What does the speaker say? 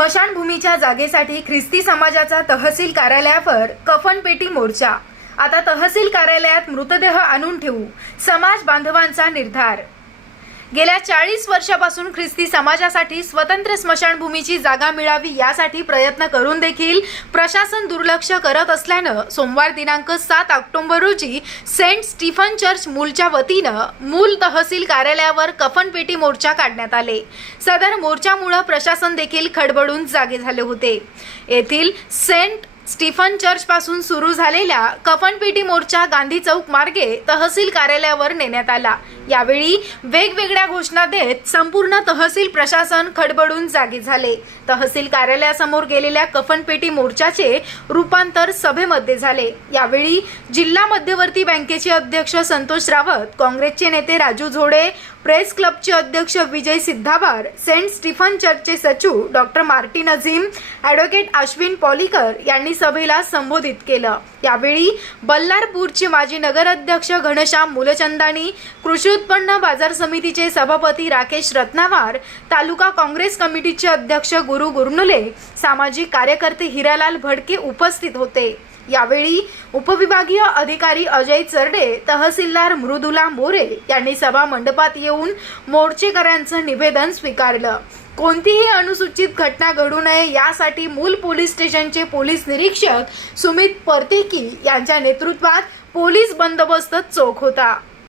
स्मशानभूमीच्या जागेसाठी ख्रिस्ती समाजाचा तहसील कार्यालयावर कफनपेटी मोर्चा। आता तहसील कार्यालयात मृतदेह आणून ठेवू, समाज बांधवांचा निर्धार। गेल्या 40 वर्षापासून ख्रिस्ती समाजासाठी स्वतंत्र स्मशानभूमीची जागा मिळावी यासाठी प्रयत्न करून देखील प्रशासन दुर्लक्ष करत असल्यानं सोमवार दिनांक 7 ऑक्टोबर रोजी सेंट स्टीफन चर्च मूलच्या वतीनं मूल तहसील कार्यालयावर कफनपेटी मोर्चा काढण्यात आले। सदर मोर्चामुळे प्रशासन देखील खडबडून जागे झाले होते। येथील सेंट स्टीफन चर्च पासून सुरू झालेल्या कफनपेटी मोर्चा गांधी चौक मार्गे तहसील कार्यालयावर नेण्यात आला। यावेळी वेगवेगळ्या घोषणा देत संपूर्ण तहसील प्रशासन खडबडून जागे झाले। तहसील कार्यालयासमोर गेलेल्या कफनपेटी मोर्चाचे रूपांतर सभेमध्ये झाले। यावेळी जिल्हा मध्यवर्ती बँकेचे अध्यक्ष संतोष रावत, काँग्रेसचे नेते राजू झोडे, प्रेस क्लबचे अध्यक्ष विजय सिद्धाबार, सेंट स्टीफन चर्चचे सचिव doctor Martin Azeem, advocate Ashwin Polikar यांनी सभेला संबोधित केलं। यावेळी बल्लारपूरचे माजी नगराध्यक्ष घनश्याम मुलचंदानी, कृषी उत्पन्न बाजार समितीचे सभापती राकेश रत्नावार, तालुका काँग्रेस कमिटीचे अध्यक्ष गुरु गुरनुले, सामाजिक कार्यकर्ते हिरालाल भडके उपस्थित होते। यावेळी उपविभागीय अधिकारी अजय चरडे, तहसीलदार मृदुला मोरे यांनी सभा मंडपात येऊन मोर्चेकऱ्यांचं निवेदन स्वीकारलं। कोणतीही अनुसूचित घटना घडू नये यासाठी मूल पोलीस स्टेशनचे पोलीस निरीक्षक सुमित परतेकी यांच्या नेतृत्वात पोलीस बंदोबस्त चोख होता।